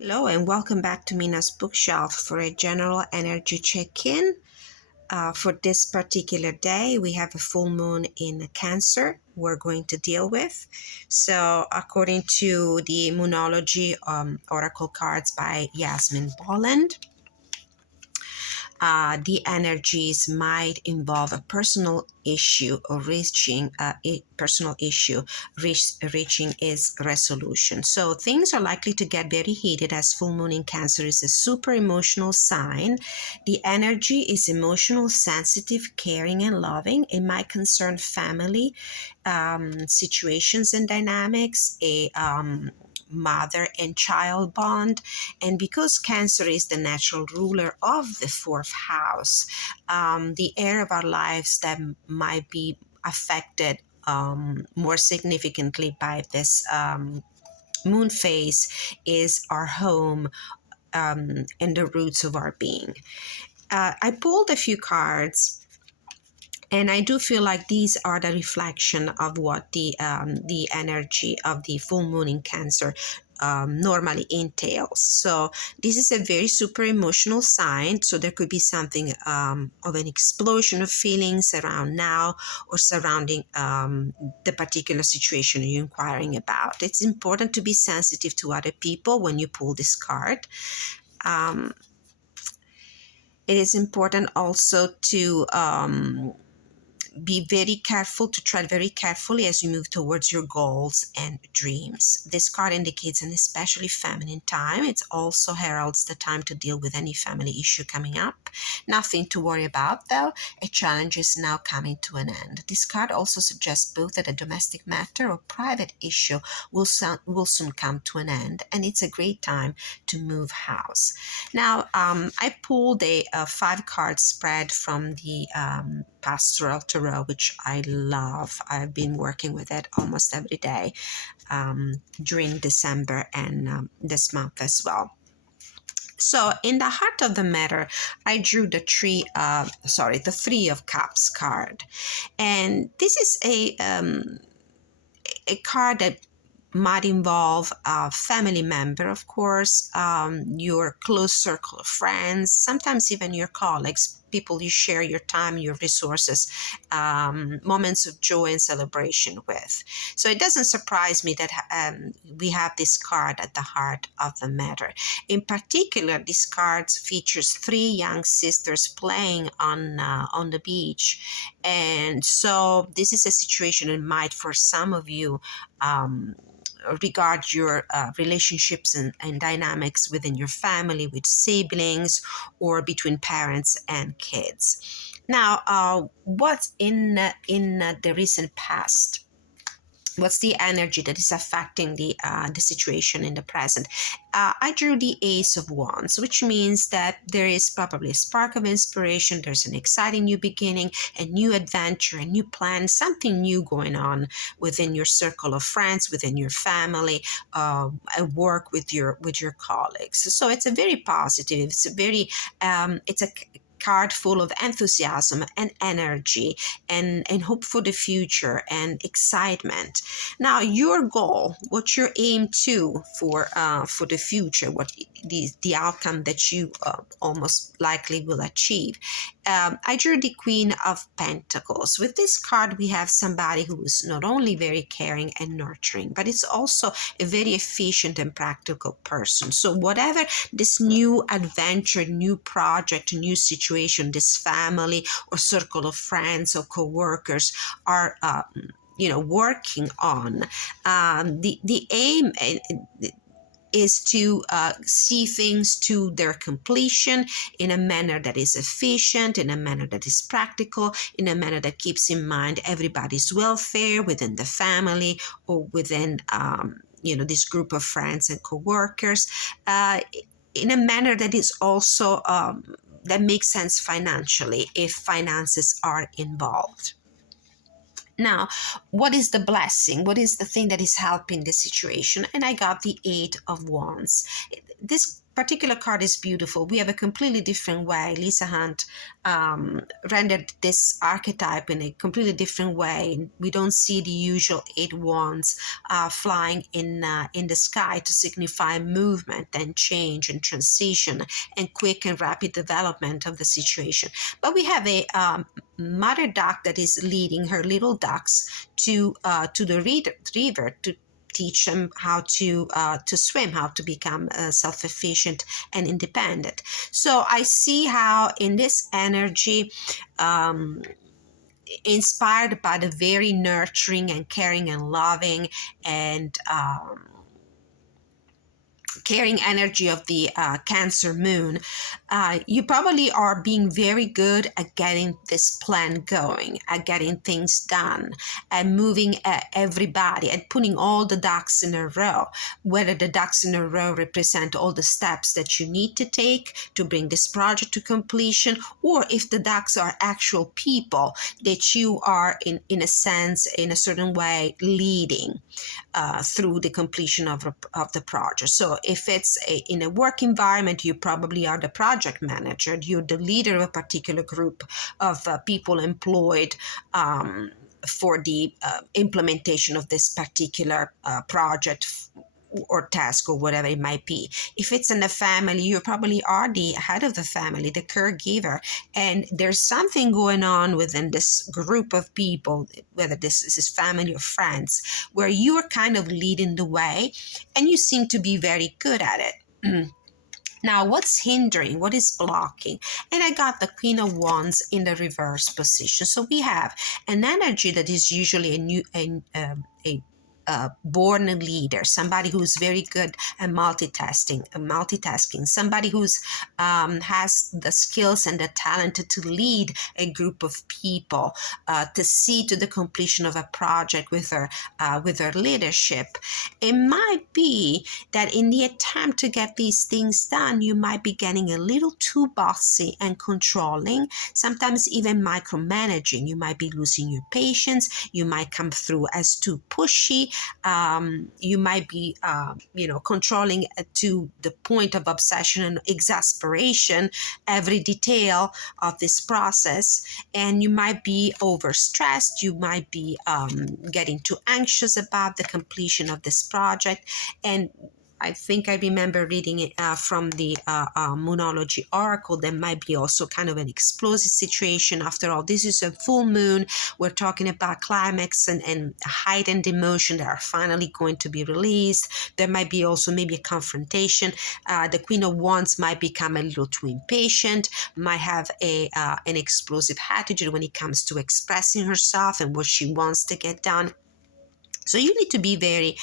Hello and welcome back to Mina's bookshelf for a general energy check-in. For this particular day, we have a full moon in Cancer we're going to deal with. So according to the Moonology Oracle cards by Yasmin Bolland, the energies might involve a personal issue or reaching a personal issue reaching its resolution. So things are likely to get very heated as full moon in Cancer is a super emotional sign. The energy is emotional, sensitive, caring, and loving. It might concern family situations and dynamics, a mother and child bond. And because Cancer is the natural ruler of the fourth house, the area of our lives that might be affected more significantly by this moon phase is our home and the roots of our being. I pulled a few cards, and I do feel like these are the reflection of what the energy of the full moon in Cancer normally entails. So this is a very super emotional sign. So there could be something of an explosion of feelings around now or surrounding the particular situation you're inquiring about. It's important to be sensitive to other people when you pull this card. It is important also to be very careful, to tread very carefully as you move towards your goals and dreams. This card indicates an especially feminine time. It also heralds the time to deal with any family issue coming up. Nothing to worry about, though. A challenge is now coming to an end. This card also suggests both that a domestic matter or private issue will soon come to an end, and it's a great time to move house. Now, I pulled a 5-card spread from the Pastoral Tarot, which I love. I've been working with it almost every day during December and this month as well. So in the heart of the matter, I drew the Three of Cups card, and this is a card that might involve a family member, of course, your close circle of friends, sometimes even your colleagues, people you share your time, your resources, moments of joy and celebration with. So it doesn't surprise me that we have this card at the heart of the matter. In particular, this card features 3 young sisters playing on the beach, and so this is a situation that might, for some of you, regard your relationships and dynamics within your family, with siblings, or between parents and kids. Now, what's in the recent past? What's the energy that is affecting the situation in the present? I drew the Ace of Wands, which means that there is probably a spark of inspiration. There's an exciting new beginning, a new adventure, a new plan, something new going on within your circle of friends, within your family, at work with your colleagues. So it's a very positive. It's a card full of enthusiasm and energy and hope for the future and excitement. Now, your goal, what you're aimed to for the future, what the outcome that you almost likely will achieve. I drew the Queen of Pentacles. With this card, we have somebody who is not only very caring and nurturing, but it's also a very efficient and practical person. So whatever this new adventure, new project, new situation, this family or circle of friends or co-workers are working on, the aim is to see things to their completion in a manner that is efficient, in a manner that is practical, in a manner that keeps in mind everybody's welfare within the family or within this group of friends and co-workers, in a manner that is also that makes sense financially if finances are involved. Now, what is the blessing? What is the thing that is helping the situation? And I got the 8 of Wands. This particular card is beautiful. We have a completely different way. Lisa Hunt rendered this archetype in a completely different way. We don't see the usual 8 wands flying in the sky to signify movement and change and transition and quick and rapid development of the situation. But we have a mother duck that is leading her little ducks to the river to teach them how to swim, how to become self-efficient and independent. So I see how in this energy, inspired by the very nurturing and caring and loving and caring energy of the Cancer moon, you probably are being very good at getting this plan going, at getting things done, and moving everybody and putting all the ducks in a row, whether the ducks in a row represent all the steps that you need to take to bring this project to completion, or if the ducks are actual people that you are, in a sense, in a certain way, leading through the completion of the project. So if it's in a work environment, you probably are the project manager. You're the leader of a particular group of people employed for the implementation of this particular project or task or whatever it might be. If it's in the family, you probably are the head of the family, the caregiver, and there's something going on within this group of people, whether this is family or friends, where you are kind of leading the way and you seem to be very good at it. Now, what's hindering? What is blocking? And I got the Queen of Wands in the reverse position. So we have an energy that is usually a born leader, somebody who's very good at multitasking, somebody who's has the skills and the talent to lead a group of people, to see to the completion of a project with her leadership. It might be that in the attempt to get these things done, you might be getting a little too bossy and controlling, sometimes even micromanaging. You might be losing your patience. You might come through as too pushy. You might be, controlling to the point of obsession and exasperation every detail of this process, and you might be overstressed. You might be getting too anxious about the completion of this project, and I think I remember reading it from the Moonology Oracle. There might be also kind of an explosive situation. After all, this is a full moon. We're talking about climax and heightened emotion that are finally going to be released. There might be also maybe a confrontation. The Queen of Wands might become a little too impatient, might have an explosive attitude when it comes to expressing herself and what she wants to get done. So you need to be very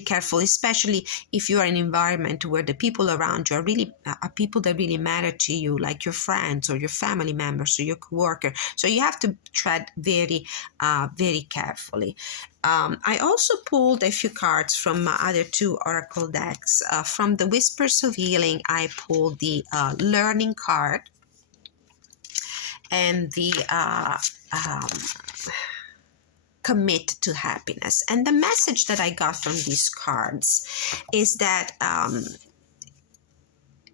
careful, especially if you are in an environment where the people around you are really people that really matter to you, like your friends or your family members or your coworker. So you have to tread very carefully. I also pulled a few cards from my other two oracle decks. From the Whispers of Healing, I pulled the Learning card and the Commit to Happiness. And the message that I got from these cards is that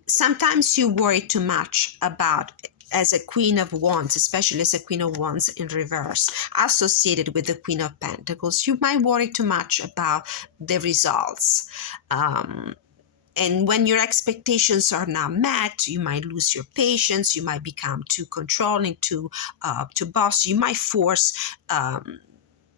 sometimes you worry too much about, as a Queen of Wands, especially as a Queen of Wands in reverse, associated with the Queen of Pentacles, you might worry too much about the results. And when your expectations are not met, you might lose your patience, you might become too controlling, too bossy, you might force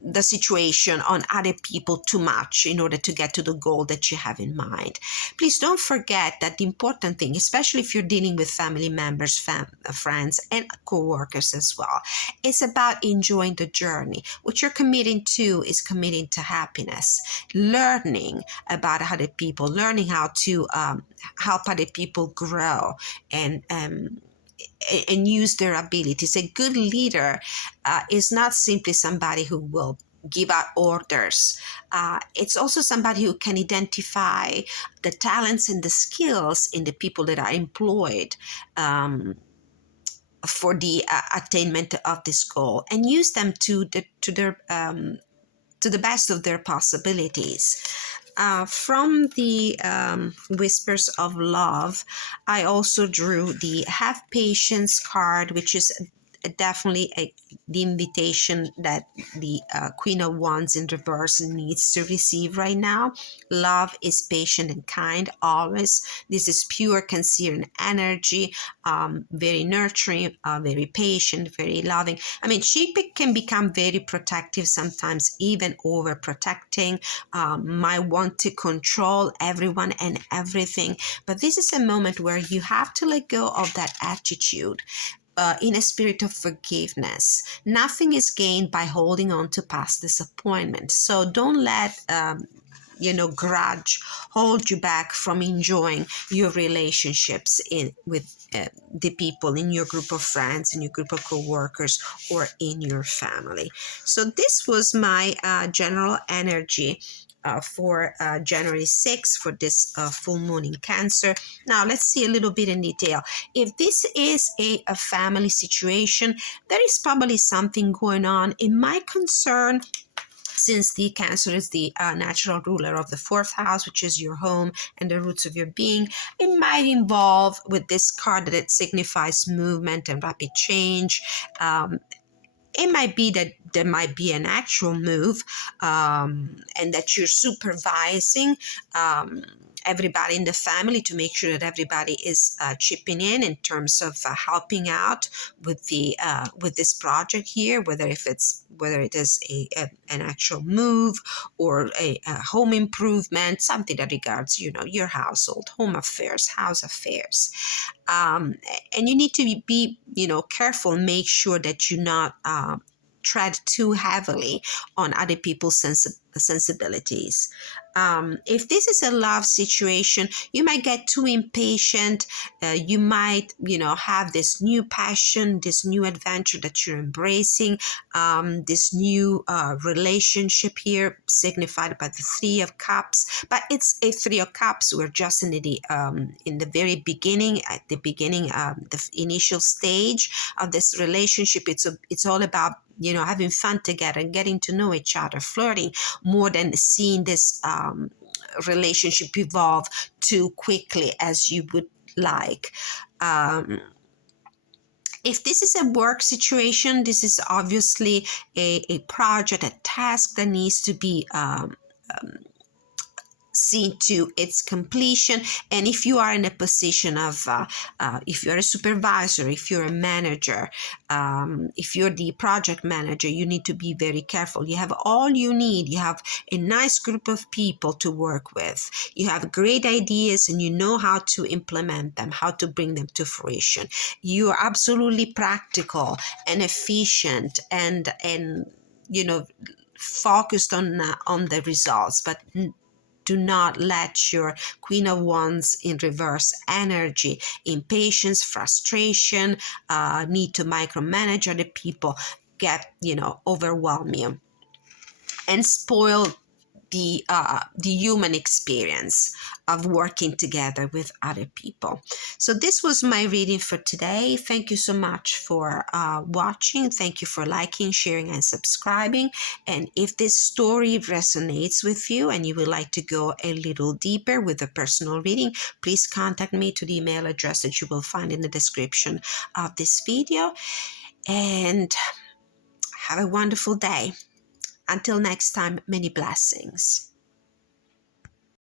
the situation on other people too much in order to get to the goal that you have in mind. Please don't forget that the important thing, especially if you're dealing with family members, friends, and co-workers as well, is about enjoying the journey. What you're committing to is committing to happiness, learning about other people, learning how to help other people grow and use their abilities. A good leader is not simply somebody who will give out orders. It's also somebody who can identify the talents and the skills in the people that are employed for the attainment of this goal, and use them to the best of their possibilities. From the Whispers of Love, I also drew the Have Patience card, which is definitely the invitation that the Queen of Wands in reverse needs to receive right now. Love is patient and kind always. This is pure Cancerian energy, very nurturing, very patient, very loving. I mean, she can become very protective sometimes, even overprotecting, might want to control everyone and everything. But this is a moment where you have to let go of that attitude. In a spirit of forgiveness. Nothing is gained by holding on to past disappointment. So don't let grudge hold you back from enjoying your relationships with the people in your group of friends, in your group of co-workers, or in your family. So this was my general energy for January 6th for this full moon in Cancer. Now let's see a little bit in detail. If this is a family situation, there is probably something going on. It might concern, since the Cancer is the natural ruler of the fourth house, which is your home and the roots of your being, it might involve, with this card that it signifies movement and rapid change, it might be that there might be an actual move, and that you're supervising everybody in the family to make sure that everybody is chipping in terms of helping out with this project here, whether it is an actual move or a home improvement, something that regards your household, home affairs, house affairs. And you need to be careful, make sure that you not tread too heavily on other people's sensibilities. If this is a love situation, you might get too impatient. You might, have this new passion, this new adventure that you're embracing, this new relationship here, signified by the Three of Cups. But it's a Three of Cups. We're just in the very beginning, at the beginning, the initial stage of this relationship. It's all about having fun together, getting to know each other, flirting, more than seeing this relationship evolve too quickly as you would like. If this is a work situation, this is obviously a project, a task that needs to be seen to its completion. And if you are in a position of if you're a supervisor, if you're a manager, if you're the project manager, you need to be very careful. You have all you need. You have a nice group of people to work with. You have great ideas and you know how to implement them, how to bring them to fruition. You are absolutely practical and efficient and focused on the results, but do not let your Queen of Wands in reverse energy, impatience, frustration, need to micromanage other people overwhelm you and spoil the human experience of working together with other people. So this was my reading for today. Thank you so much for watching. Thank you for liking, sharing, and subscribing. And if this story resonates with you and you would like to go a little deeper with a personal reading, please contact me to the email address that you will find in the description of this video. And have a wonderful day. Until next time, many blessings.